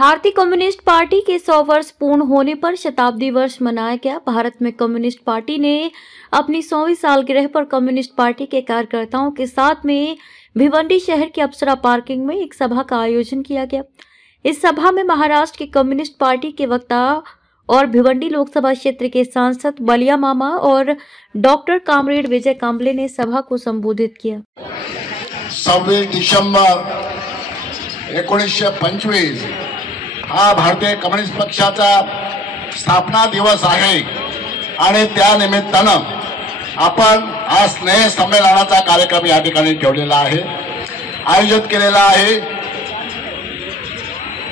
भारतीय communist party के 100 वर्ष पूर्ण होने पर शताब्दी वर्ष मनाया गया। भारत में कम्युनिस्ट पार्टी ने अपनी 100वीं सालगिरह पर कम्युनिस्ट पार्टी के कार्यकर्ताओं के साथ में भिवंडी शहर के अप्सरा पार्किंग में एक सभा का आयोजन किया गया। इस सभा में महाराष्ट्र की कम्युनिस्ट पार्टी के वक्ता और भिवंडी लोकसभा क्षेत्र के सांसद बलिया मामा और डॉक्टर कामरेड विजय कांबले ने सभा को संबोधित किया। 26 डिसेंबर 1925 हा भारतीय कम्युनिस्ट पक्षाचा स्थापना दिवस आहे आणि त्या निमित्तानं आपण हा स्नेह संमेलनाचा कार्यक्रम या ठिकाणी ठेवलेला आहे, आयोजित केलेला आहे।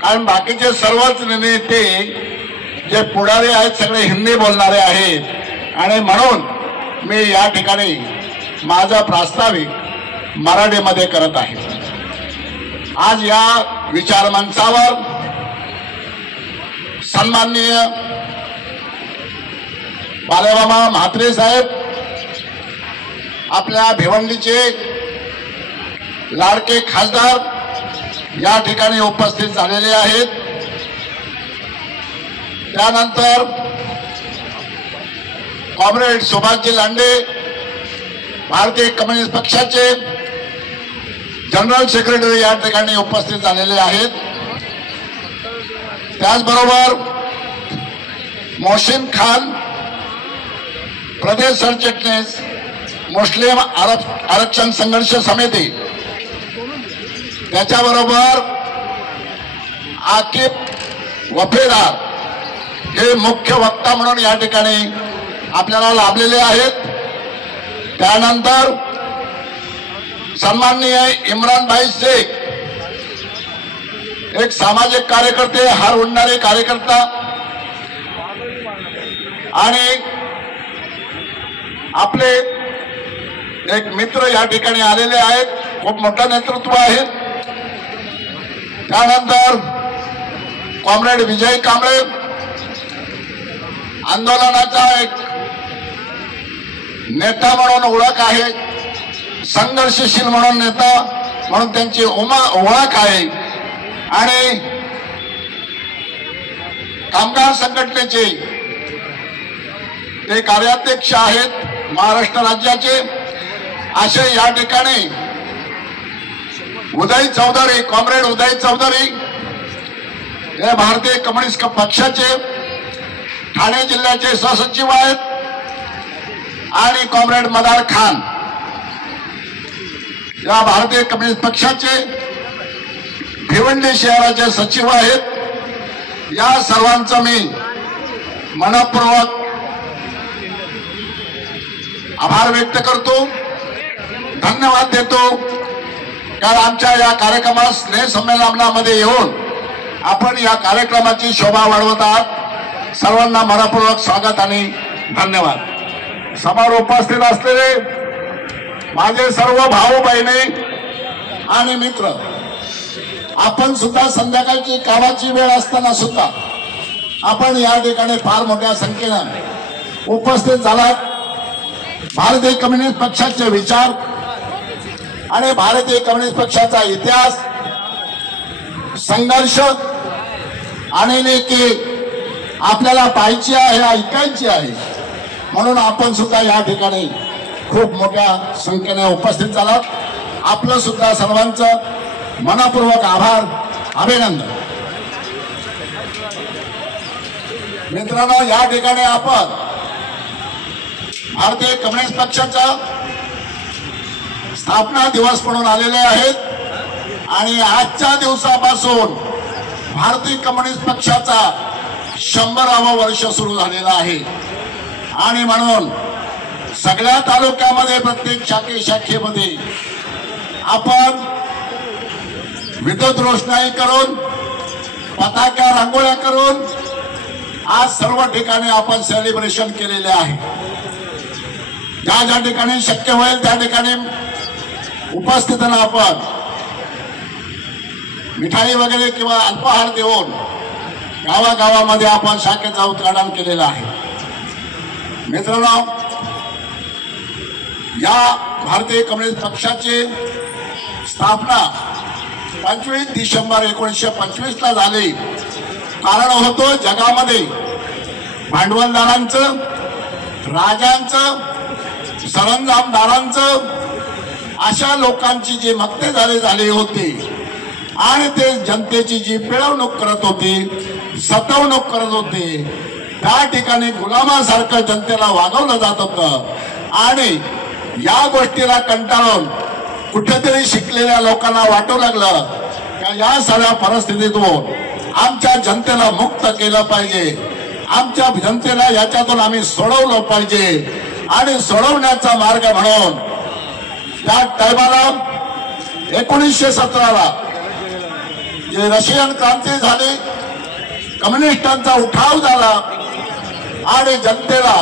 कारण बाकीचे सर्वच नेते जे पुढारी आहेत सगळे हिंदी बोलणारे आहेत आणि म्हणून मी या ठिकाणी माझा प्रास्ताविक मराठीमध्ये करत आहे। आज या विचार मंचावर सन्माननीय बालेमामा म्हात्रे साहेब, आपल्या भिवंडीचे लाडके खासदार या ठिकाणी उपस्थित झालेले आहेत। त्यानंतर कॉम्रेड सुभाषजी लांडे, भारतीय कम्युनिस्ट पक्षाचे जनरल सेक्रेटरी या ठिकाणी उपस्थित झालेले आहेत। त्याचबरोबर मोहसिन खान, प्रदेश सरचिटणीस मुस्लिम आरक्षण संघर्ष समिती, त्याच्याबरोबर आकिब वफेदार हे मुख्य वक्ता म्हणून या ठिकाणी आपल्याला लाभलेले आहेत। त्यानंतर सन्माननीय इम्रान भाई शेख, एक सामाजिक कार्यकर्ते, हार उडणारे कार्यकर्ता आणि आपले एक मित्र या ठिकाणी आलेले आहेत, खूप मोठं नेतृत्व आहे। त्यानंतर कॉम्रेड विजय कांबळे, आंदोलनाचा एक नेता म्हणून ओळख आहे, संघर्षशील म्हणून नेता म्हणून त्यांची ओळख आहे आणि कामगार संघटनेचे ते कार्याध्यक्ष आहेत महाराष्ट्र राज्याचे। असे या ठिकाणी उदय चौधरी, कॉम्रेड उदय चौधरी हे भारतीय कम्युनिस्ट पक्षाचे ठाणे जिल्ह्याचे सहसचिव आहेत आणि कॉम्रेड मदार खान या भारतीय कम्युनिस्ट पक्षाचे भिवंडी शहराचे सचिव आहेत। या सर्वांचा मी मनपूर्वक आभार व्यक्त करतो, धन्यवाद देतो। कारण आमच्या या कार्यक्रमात स्नेह संमेलनामध्ये येऊन आपण या कार्यक्रमाची शोभा वाढवत आहात। सर्वांना मनपूर्वक स्वागत आणि धन्यवाद। सभावर उपस्थित असलेले माझे सर्व भाऊ बहिणी आणि मित्र, आपण सुद्धा संध्याकाळची कामाची वेळ असताना सुद्धा आपण या ठिकाणी फार मोठ्या संख्येने उपस्थित झालात। भारतीय कम्युनिस्ट पक्षाचे विचार आणि भारतीय कम्युनिस्ट पक्षाचा इतिहास, संघर्ष आणि नीती आपल्याला पाहायची आहे, ऐकायची आहे, म्हणून आपण सुद्धा या ठिकाणी खूप मोठ्या संख्येने उपस्थित झालात। आपलं सुद्धा सर्वांचं मनपूर्वक आभार, अभिनंदन। मित्रांनो, या ठिकाणी आपण भारतीय कम्युनिस्ट पक्षाचा स्थापना दिवस म्हणून आलेले आहेत आणि आजच्या दिवसापासून भारतीय कम्युनिस्ट पक्षाचा 100वा वर्ष सुरू झालेला आहे आणि म्हणून सगळ्या तालुक्यामध्ये प्रत्येक शाखेमध्ये आपण विद्युत रोषणाई करून, पताका रांगोळ्या करून आज सर्व ठिकाणी आपण सेलिब्रेशन केलेले आहे। ज्या ज्या ठिकाणी शक्य होईल त्या ठिकाणी उपस्थितांना आपण मिठाई वगैरे किंवा अल्पाहार देऊन गावागावामध्ये आपण शाखेचं उद्घाटन केलेलं आहे। मित्रांनो, या भारतीय कम्युनिस्ट पक्षाची स्थापना 25 डिसेंबर 1925 ला झाले। कारण होतो जगामध्ये भांडवलदारांचं, राजांचं, सरंजामदारांचं, अशा लोकांची जी मक्तेदारी झाली होती आणि ते जनतेची जी पिळवणूक करत होते, सतवणूक करत होते, त्या ठिकाणी गुलामासारखं जनतेला वागवलं जात होतं। आणि या गोष्टीला कंटाळून कुठेतरी शिकलेल्या लोकांना वाटू लागलं की या सगळ्या परिस्थितीतून आमच्या जनतेला मुक्त केलं पाहिजे, आमच्या जनतेला याच्यातून आम्ही सोडवलं पाहिजे। आणि सोडवण्याचा मार्ग म्हणून त्या टायमाला 1917 ला जे रशियन क्रांती झाली, कम्युनिस्टांचा उठाव झाला आणि जनतेला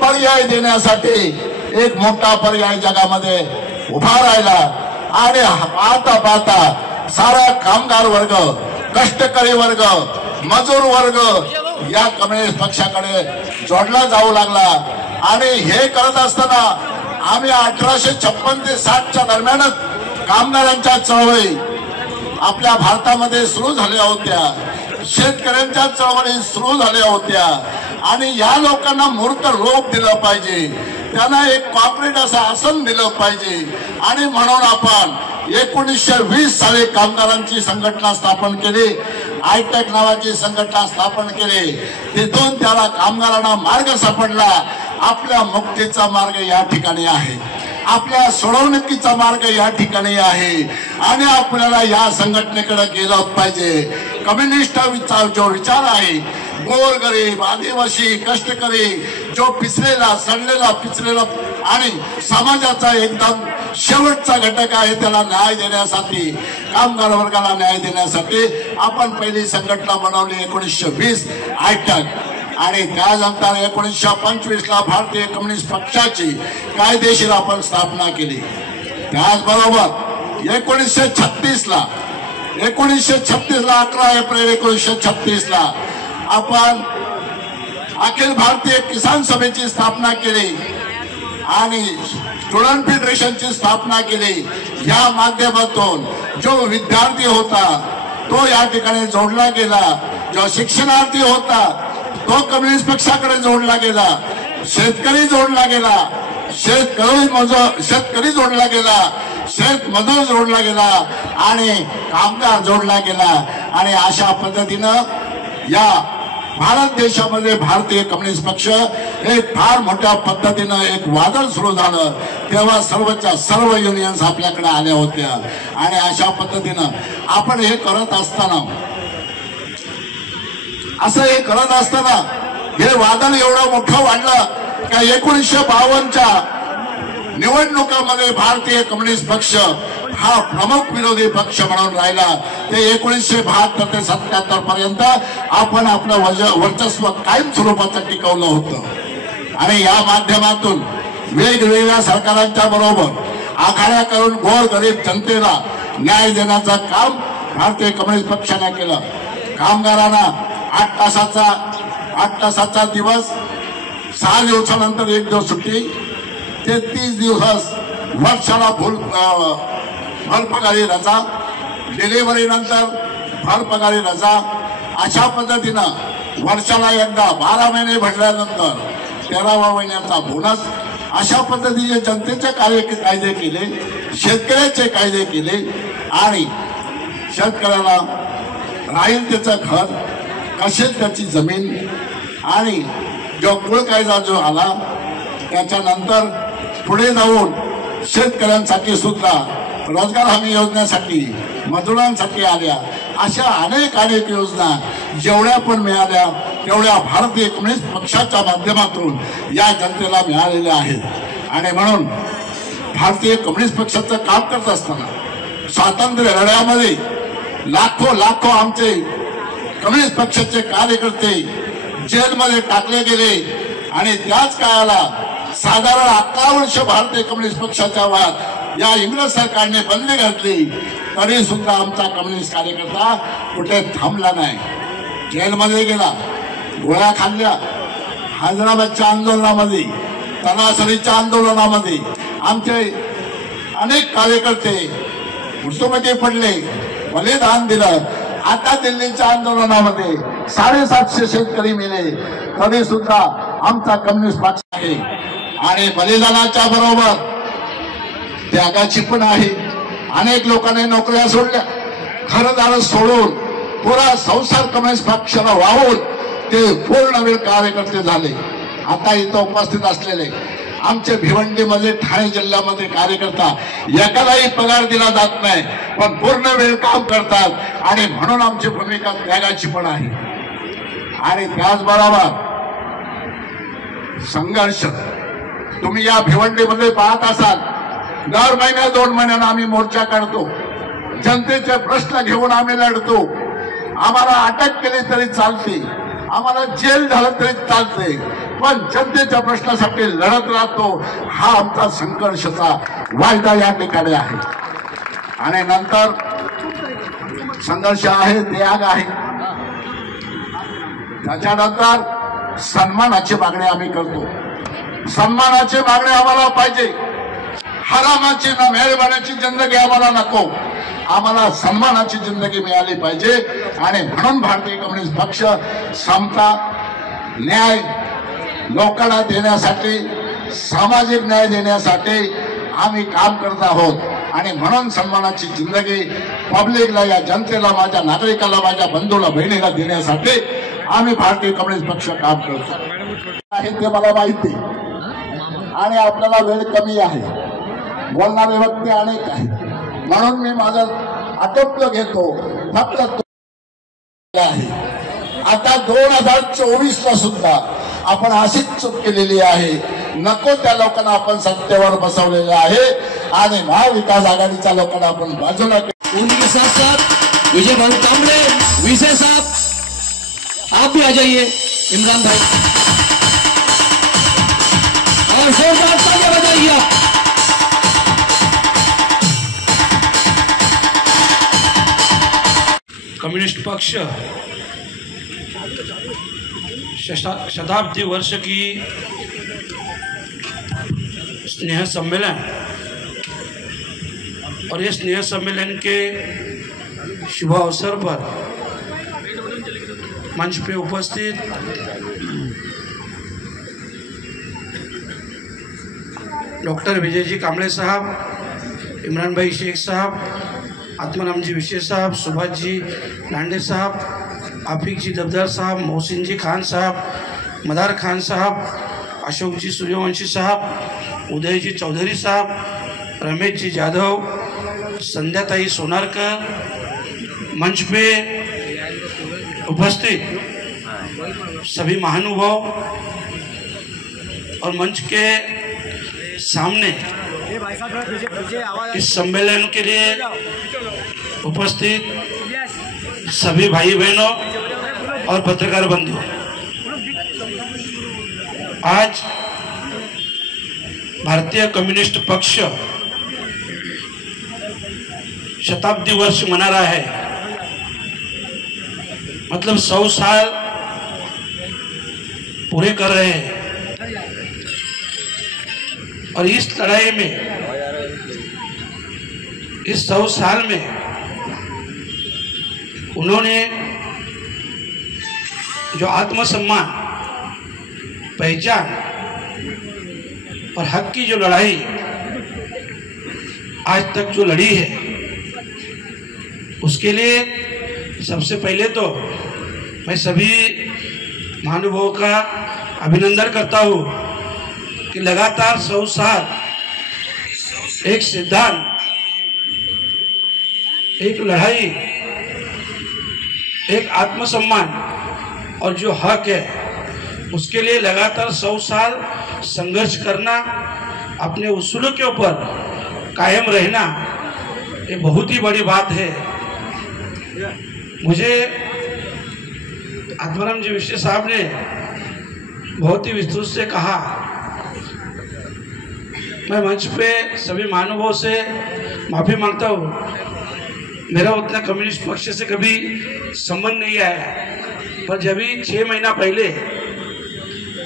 पर्याय देण्यासाठी एक मोठा पर्याय जगामध्ये उभा राहिला। आणि पाहता पाहता सारा कामगार वर्ग, कष्टकरी वर्ग, मजूर वर्ग या कम्युनिस्ट पक्षाकडे जोडला जाऊ लागला। आणि हे करत असताना आम्ही 1856 ते 60च्या दरम्यानच कामगारांच्या चळवळी आपल्या भारतामध्ये सुरू झाल्या होत्या, शेतकऱ्यांच्या चळवळी सुरू झाल्या होत्या। आणि या लोकांना मूर्त रूप दिलं पाहिजे, त्यांना एक कॉर्पोरेट असं आसन दिलं पाहिजे। आणि म्हणून आपण 1920 साली कामगारांची संघटना स्थापन केली, आयटेक नावाची संघटना स्थापन केली। तिथून त्याला कामगारांना मार्ग सापडला। आपल्या मुक्तीचा मार्ग या ठिकाणी आहे, आपल्या सोडवणुकीचा मार्ग या ठिकाणी आहे आणि आपल्याला या संघटनेकडे गेलं पाहिजे। कम्युनिस्टचा जो विचार आहे, गोरगरीब, आदिवासी, कष्टकरी, जो पिचलेला, सडलेला, पिचलेला आणि समाजाचा एकदम शेवटचा घटक आहे, त्याला न्याय देण्यासाठी, कामगार वर्गाला न्याय देण्यासाठी आपण पहिली संघटना बनवली 1920 आयटक। आणि त्यानंतर 1925 ला भारतीय कम्युनिस्ट पक्षाची कायदेशीर आपण स्थापना केली। त्याचबरोबर 1936 ला 11 एप्रिल 1936 ला आपण अखिल भारतीय किसान सभेची स्थापना केली आणि स्टुडंट फेडरेशनची स्थापना केली। या माध्यमातून जो विद्यार्थी होता तो या ठिकाणी जोडला गेला, जो शिक्षणार्थी होता तो कम्युनिस्ट पक्षाकडे जोडला गेला, शेतकरी जोडला गेला, शेतकरी जोडला गेला, शेतमजूर जोडला गेला आणि कामगार जोडला गेला। आणि अशा पद्धतीनं या भारत देशामध्ये भारतीय कम्युनिस्ट पक्ष एक फार मोठ्या पद्धतीनं एक वादळ सुरू झालं। तेव्हा सर्वच्या सर्व युनियन्स आपल्याकडे आल्या होत्या आणि अशा पद्धतीनं आपण हे करत असताना हे वादळ एवढं मोठं वाढलं का 1952च्या निवडणुकामध्ये भारतीय कम्युनिस्ट पक्ष हा प्रमुख विरोधी पक्ष म्हणून राहिला। ते 1972 ते 77 पर्यंत आपण आपलं वर्चस्व कायम स्वरूपाचं टिकवलं होतं आणि या माध्यमातून वेगवेगळ्या सरकारांच्या बरोबर आघाड्या करून गोरगरीब जनतेला न्याय देण्याचं काम भारतीय कम्युनिस्ट पक्षाने केलं। कामगारांना 8 तासाचा दिवस, 6 दिवसानंतर 1 दिवस सुट्टी, 33 दिवस वर्षाला भरपगारी रजा, डिलिव्हरी नंतर भरपगारी रजा, अशा पद्धतीनं वर्षाला एकदा 12 महिने भरल्यानंतर 13व्या महिन्याचा बोनस, अशा पद्धतीने जनतेचे कायदे केले, शेतकऱ्याचे कायदे केले आणि शेतकऱ्याला राहील त्याचं घर, कसेल त्याची जमीन आणि जो कुळ कायदा जो आला त्याच्यानंतर पुढे जाऊन शेतकऱ्यांसाठी सुद्धा रोजगार हमी योजनेसाठी, मजुरांसाठी आल्या। अशा अनेक योजना जेवढ्या पण मिळाल्या तेवढ्या भारतीय कम्युनिस्ट पक्षाच्या माध्यमातून या जनतेला मिळालेल्या आहेत। आणि म्हणून भारतीय कम्युनिस्ट पक्षाचं काम करत असताना स्वातंत्र्य लढ्यामध्ये लाखो आमचे कम्युनिस्ट पक्षाचे कार्यकर्ते जेलमध्ये टाकले गेले आणि त्याच काळाला साधारण 11 वर्ष भारतीय कम्युनिस्ट पक्षाच्या वाद या इंग्रज सरकारने बंदी घातली, तरी सुद्धा आमचा कम्युनिस्ट कार्यकर्ता कुठे थांबला नाही, जेलमध्ये गेला, गोळ्या खाल्ल्या। हैदराबादच्या आंदोलनामध्ये, तनासरीच्या आंदोलनामध्ये आमचे अनेक कार्यकर्ते मृत्युमुखी पडले, बलिदान दिलं. आता दिल्लीच्या आंदोलनामध्ये 750 शेतकरी मेले, तरी सुद्धा आमचा कम्युनिस्ट पक्ष आहे. आणि बलिदानाच्या बरोबर त्यागाची पण आहे. अनेक लोकांनी नोकऱ्या सोडल्या, घरदार सोडून पुरा संसार कम्युनिस्ट पक्षाला वाहून ते पूर्णवेळ कार्यकर्ते झाले. आता इथं उपस्थित असलेले आमचे भिवंडीमध्ये, ठाणे जिल्ह्यामध्ये कार्यकर्ता एकालाही पगार दिला जात नाही, पण पूर्ण वेळ काम करतात. आणि म्हणून आमची भूमिका त्यागाची पण आहे. आणि त्याचबरोबर संघर्ष तुम्ही या भिवंडीमध्ये पाहत असाल, दर महिन्या 2 महिन्यांना आम्ही मोर्चा काढतो, जनतेचे प्रश्न घेऊन आम्ही लढतो. आम्हाला अटक केली तरी चालते, आम्हाला जेल झालं तरी चालते, पण जनतेच्या प्रश्नासाठी लढत राहतो. हा आमचा संघर्षाचा वायदा या ठिकाणी आहे. आणि नंतर संघर्ष आहे, त्याग आहे. त्याच्यानंतर सन्मानाची मागणी आम्ही करतो. सन्मानाची मागणी आम्हाला पाहिजे. हरामाची न मेहरबानीची जिंदगी आम्हाला नको, आम्हाला सन्मानाची जिंदगी मिळाली पाहिजे. आणि म्हणून भारतीय कम्युनिस्ट पक्ष समता, न्याय लोकांना देण्यासाठी, सामाजिक न्याय देण्यासाठी आम्ही काम करत आहोत. आणि म्हणून सन्मानाची जिंदगी पब्लिकला, या जनतेला, माझ्या नागरिकाला, माझ्या बंधूला, बहिणीला देण्यासाठी आम्ही भारतीय कम्युनिस्ट पक्ष काम करतो आहे. ते मला माहिती. आणि आपल्याला वेळ कमी आहे, बोलणारे व्यक्ती अनेक आहेत, म्हणून मी माझं आटोपलं घेतो. फक्त आहे आता 2024ला सुद्धा आपण अशीच चूक केलेली आहे. नको त्या लोकांना आपण सत्तेवर बसवलेले आहे आणि महाविकास आघाडीच्या लोकांना आपण बाजूला. उनके साथ साथ विजय भाऊ कांबळे, विजय साहब आप भी आ जाइए, इमरान भाई, और जोरदार तालियां बजाइए आप. कम्युनिस्ट पक्ष शताब्दी वर्ष की स्नेह सम्मेलन, और ये स्नेह सम्मेलन के शुभ अवसर पर मंच पे उपस्थित डॉक्टर विजय जी कांबळे साहब, इमरान भाई शेख साहब, आत्माराम जी विशेष साहब, सुभाष जी लांडे साहब, आफिक जी दबदार साहब, मोहसिन जी खान साहब, मदार खान साहब, अशोक जी सूर्यवंशी साहब, उदय जी चौधरी साहब, रमेश जी जाधव, संध्याताई सोनारकर, मंच पे उपस्थित सभी महानुभाव और मंच के सामने इस सम्मेलन के लिए उपस्थित सभी भाई बहनों और पत्रकार बंधुओं, आज भारतीय कम्युनिस्ट पक्ष शताब्दी वर्ष मना रहा है. मतलब 100 साल पूरे कर रहे हैं. और इस लड़ाई में, इस 100 साल में उन्होंने जो आत्मसम्मान, पहचान और हक की जो लड़ाई आज तक जो लड़ी है, उसके लिए सबसे पहले तो मैं सभी महानुभावों का अभिनंदन करता हूँ कि लगातार 100 साल एक सिद्धांत, एक लड़ाई, एक आत्मसम्मान और जो हक है उसके लिए लगातार 100 साल संघर्ष करना, अपने उसूलों के ऊपर कायम रहना, ये बहुत ही बड़ी बात है. मुझे आत्माराम जी विशेष साहब ने बहुत ही विस्तृत से कहा. मैं मंच पे सभी महानुभावों से माफ़ी मांगता हूँ. मेरा उतना कम्युनिस्ट पक्ष से कभी संबंध नहीं आया, पर जब भी 6 महीना पहले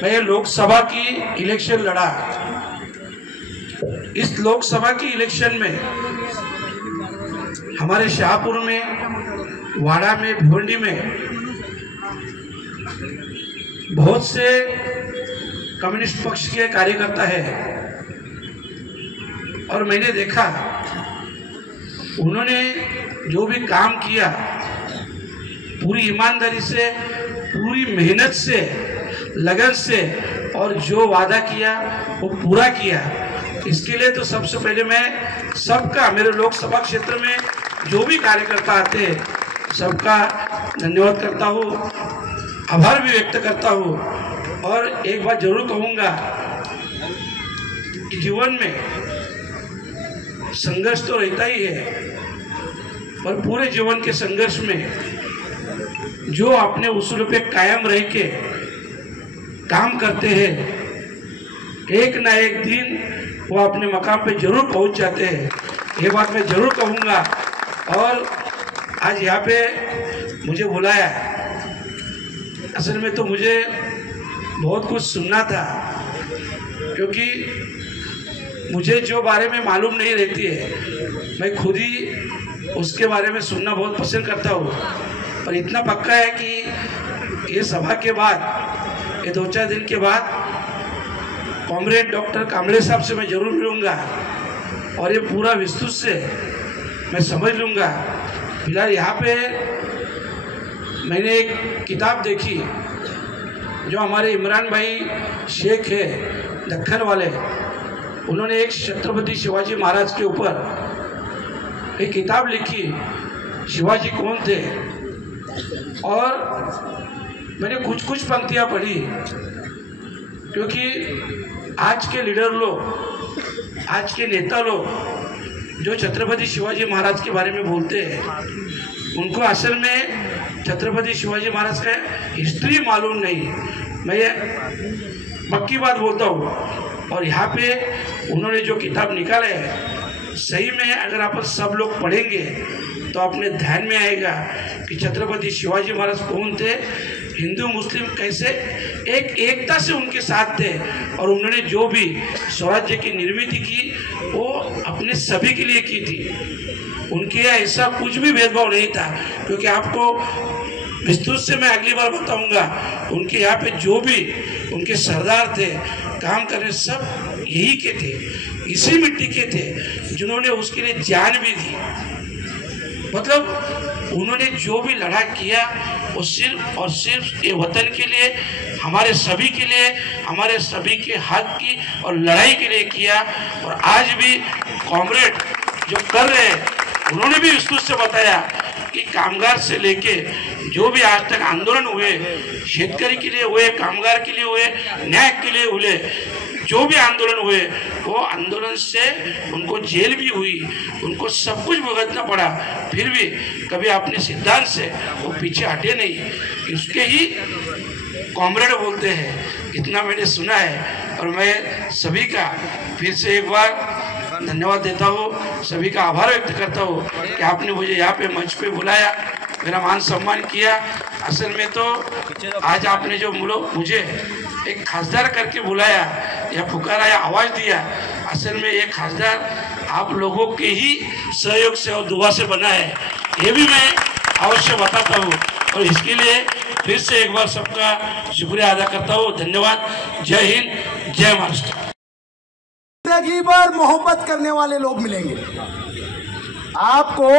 मैं लोकसभा की इलेक्शन लड़ा, इस लोकसभा की इलेक्शन में हमारे शाहपुर में, वाड़ा में, भिवंडी में बहुत से कम्युनिस्ट पक्ष के कार्यकर्ता है और मैंने देखा उन्होंने जो भी काम किया पूरी ईमानदारी से, पूरी मेहनत से, लगन से और जो वादा किया वो पूरा किया। इसके लिए तो सबसे पहले मैं सबका, मेरे लोकसभा क्षेत्र में जो भी कार्यकर्ता आते हैं सबका धन्यवाद करता हूँ, आभार भी व्यक्त करता हूँ। और एक बात जरूर कहूँगा कि जीवन में संघर्ष तो रहता ही है, पर पूरे जीवन के संघर्ष में जो अपने उसूल पे कायम रह के काम करते हैं, एक ना एक दिन वो अपने मकाम पे जरूर पहुंच जाते हैं। ये बात मैं जरूर कहूँगा। और आज यहाँ पे मुझे बुलाया, असल में तो मुझे बहुत कुछ सुनना था, क्योंकि मुझे जो बारे में मालूम नहीं रहती है मैं खुद ही उसके बारे में सुनना बहुत पसंद करता हूँ। पर इतना पक्का है कि ये सभा के बाद, ये 2-4 दिन के बाद कॉमरेड डॉक्टर कांबळे साहब से मैं जरूर मिलूँगा और ये पूरा विस्तृत से मैं समझ लूँगा। फिलहाल यहाँ पे मैंने एक किताब देखी जो हमारे इमरान भाई शेख है दक्खन वाले, उन्होंने एक छत्रपति शिवाजी महाराज के ऊपर एक किताब लिखी, शिवाजी कौन थे। और मैंने कुछ पंक्तियाँ पढ़ी, क्योंकि आज के लीडर लोग, आज के नेता लोग जो छत्रपति शिवाजी महाराज के बारे में बोलते हैं, उनको असल में छत्रपति शिवाजी महाराज का हिस्ट्री मालूम नहीं। मैं ये पक्की बात बोलता हूँ। और यहाँ पे उन्होंने जो किताब निकाले है, सही में अगर आप सब लोग पढ़ेंगे तो अपने ध्यान में आएगा कि छत्रपति शिवाजी महाराज कौन थे, हिंदू मुस्लिम कैसे एकता से उनके साथ थे, और उन्होंने जो भी स्वराज्य की निर्मित की वो अपने सभी के लिए की थी। उनके यहाँ ऐसा कुछ भी भेदभाव नहीं था, क्योंकि आपको विस्तृत से मैं अगली बार बताऊंगा, उनके यहाँ पे जो भी उनके सरदार थे, काम करने सब यही के थे, इसी मिट्टी के थे, जिन्होंने उसके लिए जान भी दी। मतलब उन्होंने जो भी लड़ा किया वो सिर्फ और सिर्फ ये वतन के लिए, हमारे सभी के लिए, हमारे सभी के हक की और लड़ाई के लिए किया। और आज भी कॉमरेड जो कर रहे हैं, उन्होंने भी विस्तृत से बताया कि कामगार से लेके जो भी आज तक आंदोलन हुए, शेतकरी के लिए हुए, कामगार के लिए हुए, न्याय के लिए हुए, जो भी आंदोलन हुए, वो आंदोलन से उनको जेल भी हुई, उनको सब कुछ भुगतना पड़ा, फिर भी कभी अपने सिद्धांत से वो पीछे हटे नहीं। इसके ही कॉमरेड बोलते हैं, इतना मैंने सुना है। और मैं सभी का फिर से एक बार धन्यवाद देता हूँ, सभी का आभार व्यक्त करता हूँ कि आपने मुझे यहाँ पे मंच पे बुलाया, मेरा मान सम्मान किया। असल में तो आज आपने जो मुझे एक खासदार करके बुलाया या पुकारा या आवाज़ दिया, असल में ये खासदार आप लोगों के ही सहयोग से और दुआ से बना है, ये भी मैं अवश्य बताता हूँ। और इसके लिए फिर से एक बार सबका शुक्रिया अदा करता हूँ। धन्यवाद। जय हिंद, जय महाराष्ट्र। जिंदगी भर मोहब्बत करने वाले लोग मिलेंगे आपको,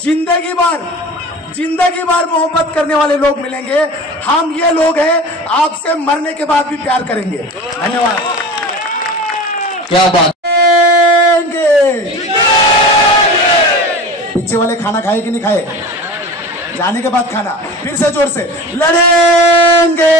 जिंदगी भर मोहब्बत करने वाले लोग मिलेंगे। हम ये लोग हैं, आपसे मरने के बाद भी प्यार करेंगे। धन्यवाद। क्या बात। पीछे वाले खाना खाए कि नहीं खाए? जाने के बाद खाना, फिर से जोर से लड़ेंगे।